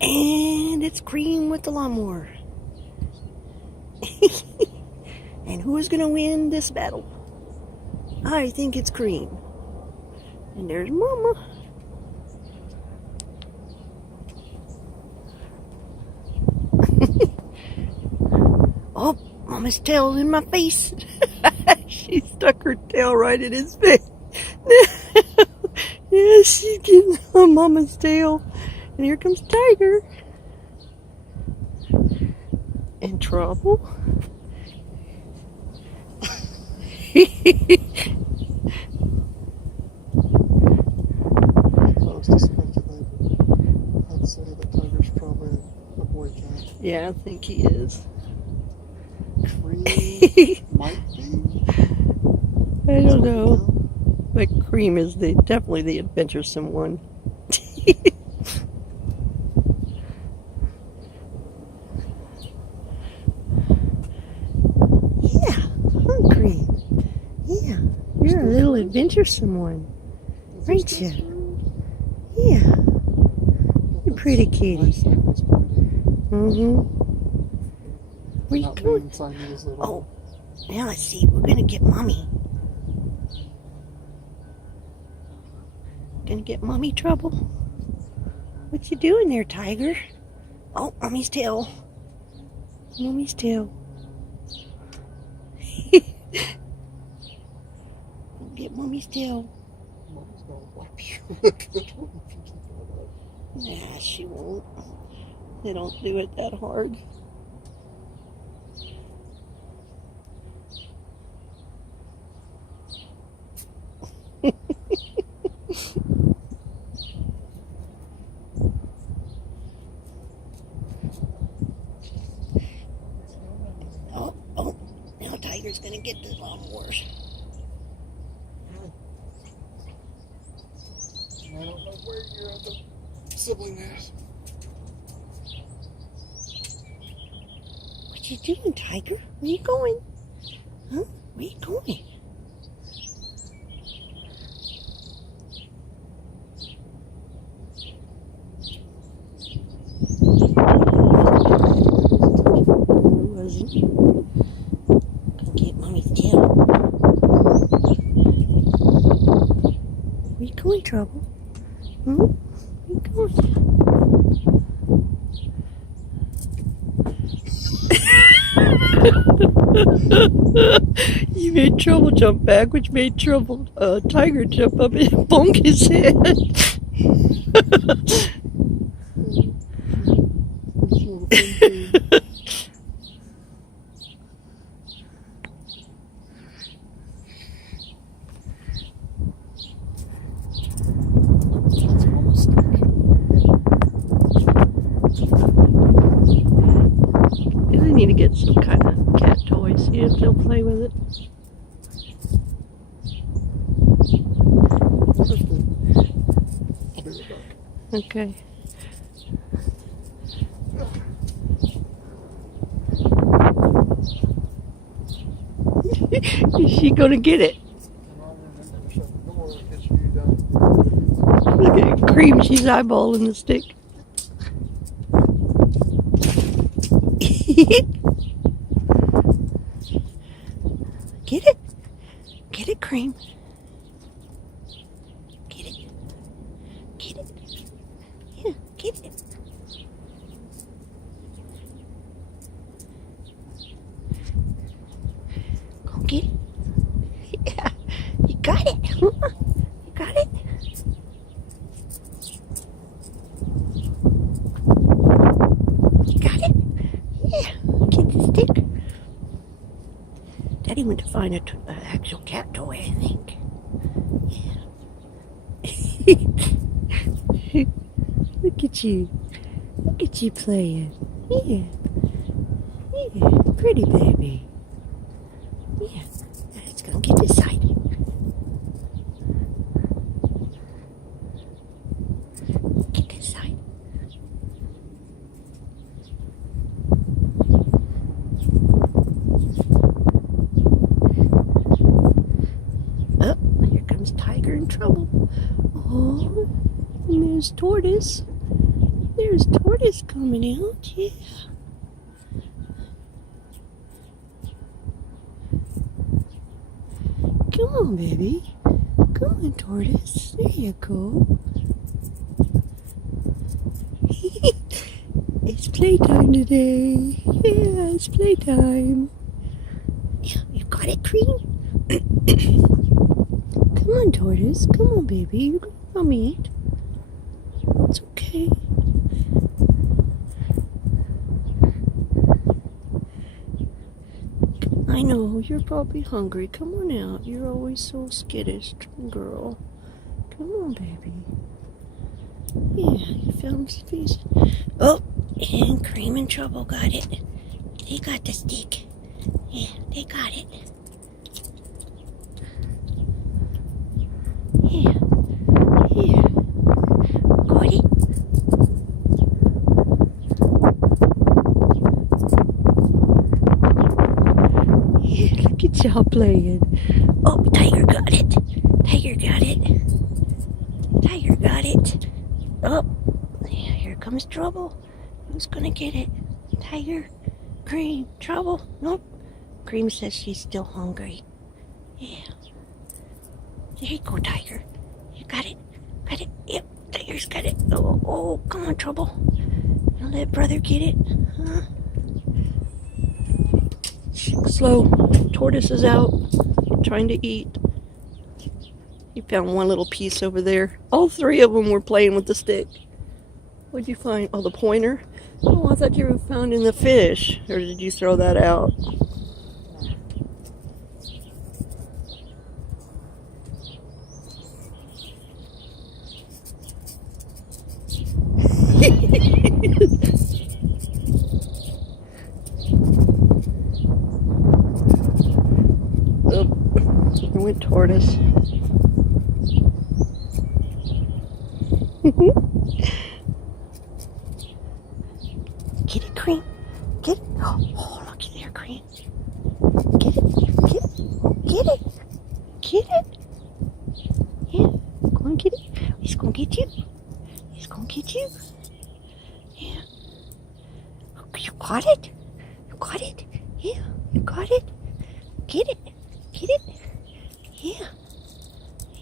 And it's Cream with the lawnmower. And who's gonna win this battle? I think it's Cream. And there's Mama. Oh, Mama's tail in my face. She stuck her tail right in his face. Yeah, she's getting on Mama's tail. And here comes Tiger. In trouble. I'd say that Tiger's probably a boy cat. Yeah, I think he is. Cream might be. I don't know. But Cream is definitely the adventuresome one. Yeah, huh, Cream? Yeah, you're a little adventuresome one, aren't you? Yeah, you're pretty kitty. Where you going? Oh, now let's see. We're gonna get Mommy. Gonna get Mommy trouble. What you doing there, Tiger? Oh, Mommy's tail. Mommy's tail. Get Mommy's tail. Mommy's gonna whack you. Nah, she won't. They don't do it that hard. Oh, now Tiger's gonna get the lawnmowers. I don't know where you're at the sibling nest. What you doing, Tiger? Where you going? Huh? Where you going? Get Mommy's tail. Where you going, Trouble? Hmm? Where you going? You made Trouble jump back, which made Tiger jump up and bonk his head. They need to get some kind of cat toy, see if they'll play with it. Okay. Is she gonna get it? Look at Cream, she's eyeballing the stick. Get it? Get it, Cream. Get it. Get it. Yeah, get it. Go get it. Yeah, you got it. You got it. You got it? Yeah, get the stick. Daddy went to find an actual cat toy, I think. Yeah. Look at you. Look at you playing. Yeah. Yeah, pretty baby. Yeah. Let's go get this side. Get this side. Oh, here comes Tiger in trouble. Oh, and there's Tortoise. There's Tortoise. Tortoise coming out, yeah. Come on, baby. Come on, Tortoise. There you go. It's playtime today. Yeah, it's playtime. Yeah, you got it, Cream? Come on, Tortoise. Come on, baby. You're gonna mommy it. It's okay. I know, you're probably hungry. Come on out. You're always so skittish, girl. Come on, baby. Yeah, you found some piece. Oh, and Cream in trouble. Got it. They got the stick. Yeah, they got it. Yeah, yeah. Got it. Yeah, look at y'all playing. Oh, Tiger got it. Tiger got it. Tiger got it. Oh, yeah, here comes trouble. Who's gonna get it? Tiger? Cream? Trouble? Nope. Cream says she's still hungry. Yeah. There you go, Tiger. You got it. Got it. Yep, Tiger's got it. Oh, oh, come on, Trouble. I'll let brother get it. Huh? Slow. Tortoise is out trying to eat. He found one little piece over there. All three of them were playing with the stick. What'd you find? Oh, the pointer? Oh, I thought you were found in the fish. Or did you throw that out? Oh, there went Tortoise. Get it, Cream. Get it. Oh, looky there, Cream. Get it. Get it. Get it. Get it. Yeah. Go and get it. He's going to get you. He's going to get you. Yeah. You got it. You got it. Yeah. You got it. Get it. Get it. Yeah.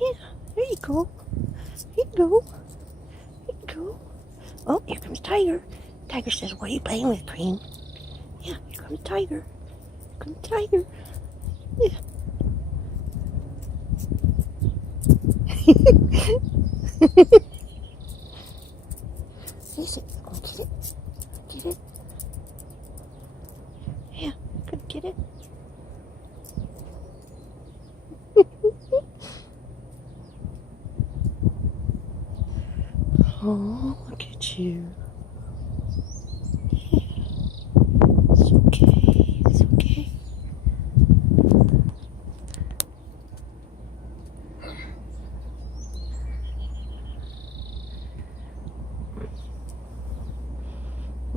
Yeah. There you go. There you go. There you go. Oh, here comes Tiger. Tiger says, what are you playing with, Cream? Yeah, here comes Tiger. Here comes Tiger. Yeah. Easy. Go get it. Get it. Yeah, gonna get it. Oh, look at you. It's okay. It's okay.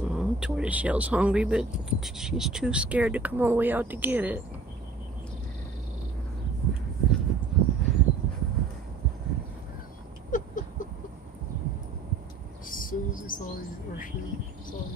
Oh, Tortoiseshell's hungry, but she's too scared to come all the way out to get it. As soon as he saw you, or she saw you.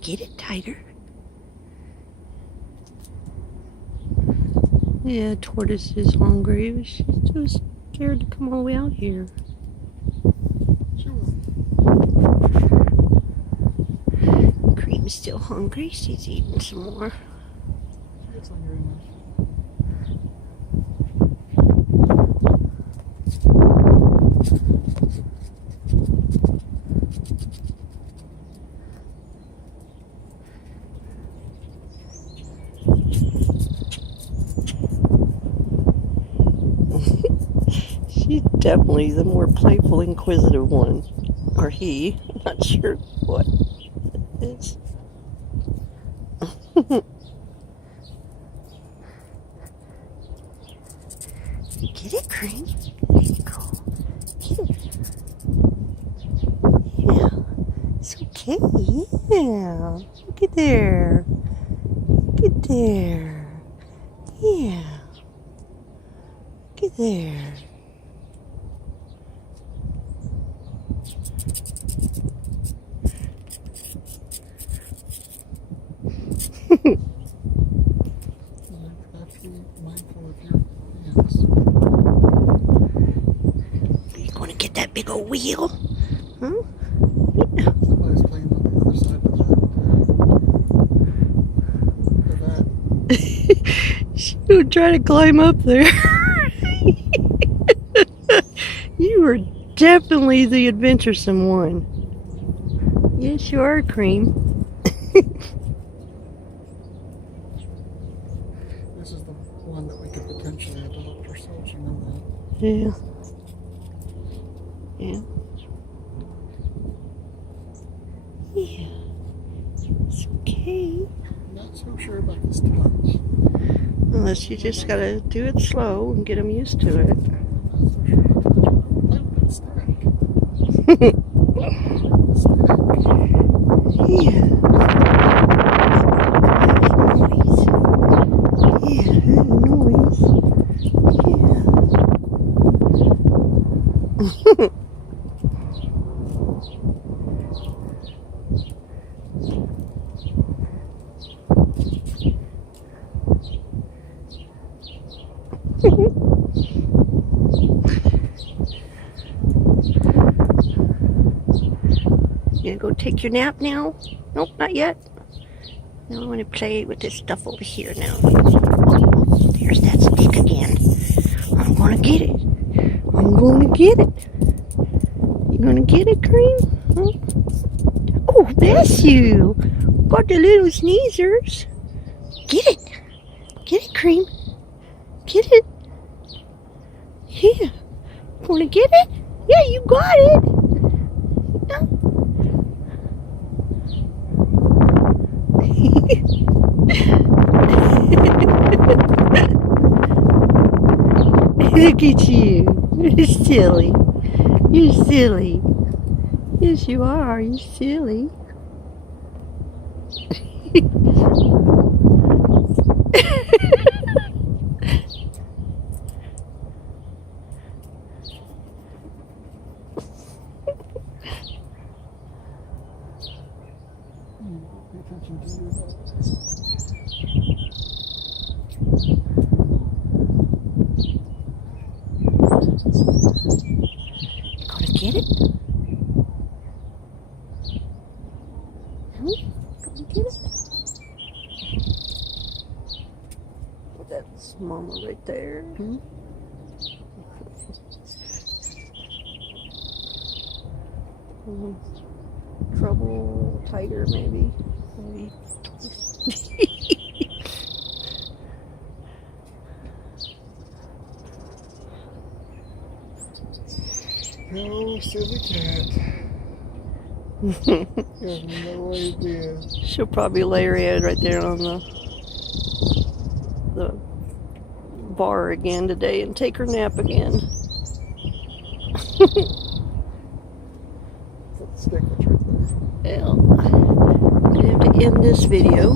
Get it, Tiger. Yeah, Tortoise is hungry, but she's too scared to come all the way out here. Sure. Cream's still hungry. She's eating some more. It's hungry enough. She's definitely the more playful, inquisitive one. Or he. I'm not sure what it is. Get it, Cream. There you go. Get it. Yeah. It's okay. Yeah. Look at there. Look at there. Yeah. Look at there. You have to be mindful of your hands. Are you going to get that big old wheel? Huh? Yeah. Somebody's playing on the other side of that. She would try to climb up there. You are definitely the adventuresome one. Yes, you are, Cream. This is the one that we could potentially adopt ourselves, you know that. Yeah. Yeah. Yeah. It's okay. Not so sure about this touch. Unless you just gotta do it slow and get them used to it. Not so sure about the touch. Like that stack. Yeah. Noise. Yeah, noise. You gonna go take your nap now? Nope, not yet. Now I want to play with this stuff over here now. Oh, there's that stick again. I'm gonna get it. I'm gonna get it. You gonna get it, Cream? Huh? Oh, bless you. Got the little sneezers. Get it. Get it, Cream. Get it. Yeah. Gonna get it? Yeah, you got it. Yeah. Look at you. You're silly. You're silly. Yes, you are. You're silly. Pay attention to your Gonna get it? Gonna get it? That's Mama right there. Trouble, tiger, maybe. No, silly cat. You have no idea. She'll probably lay her head right there on the bar again today and take her nap again. That stick that's right there. Well, I have to end this video.